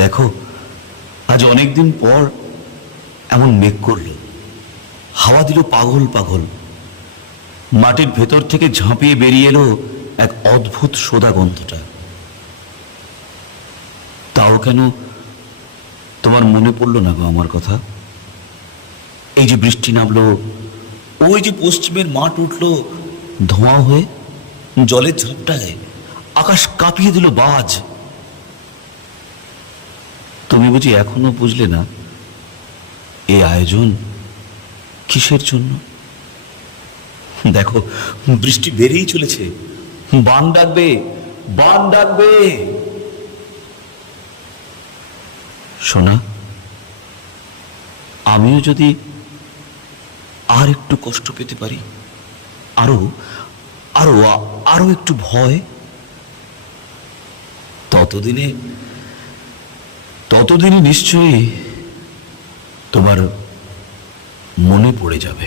দেখো, আজ অনেকদিন পর এমন মেঘ করল, হাওয়া দিল পাগল পাগল, মাটির ভেতর থেকে ঝাঁপিয়ে বেরিয়ে এলো এক অদ্ভুত সোদা গন্ধটা। তাও কেন তোমার মনে পড়লো না গো আমার কথা? এই যে বৃষ্টি নামলো, ওই যে পশ্চিমের মাঠ উঠলো ধোঁয়া হয়ে, জলের ঝাপটায় আকাশ কাঁপিয়ে দিল বাজ। তুমি বুঝি এখনো বুঝলে না এই আয়োজন কিসের জন্য? দেখো, বৃষ্টি বেড়েই চলেছে, বান ডাকবে, বান ডাকবে। সোনা, আমিও যদি আর একটু কষ্ট পেতে পারি, আরো আরো আরো একটু ভয়, ততদিনে নিশ্চয়ই তোমার মনে পড়ে যাবে।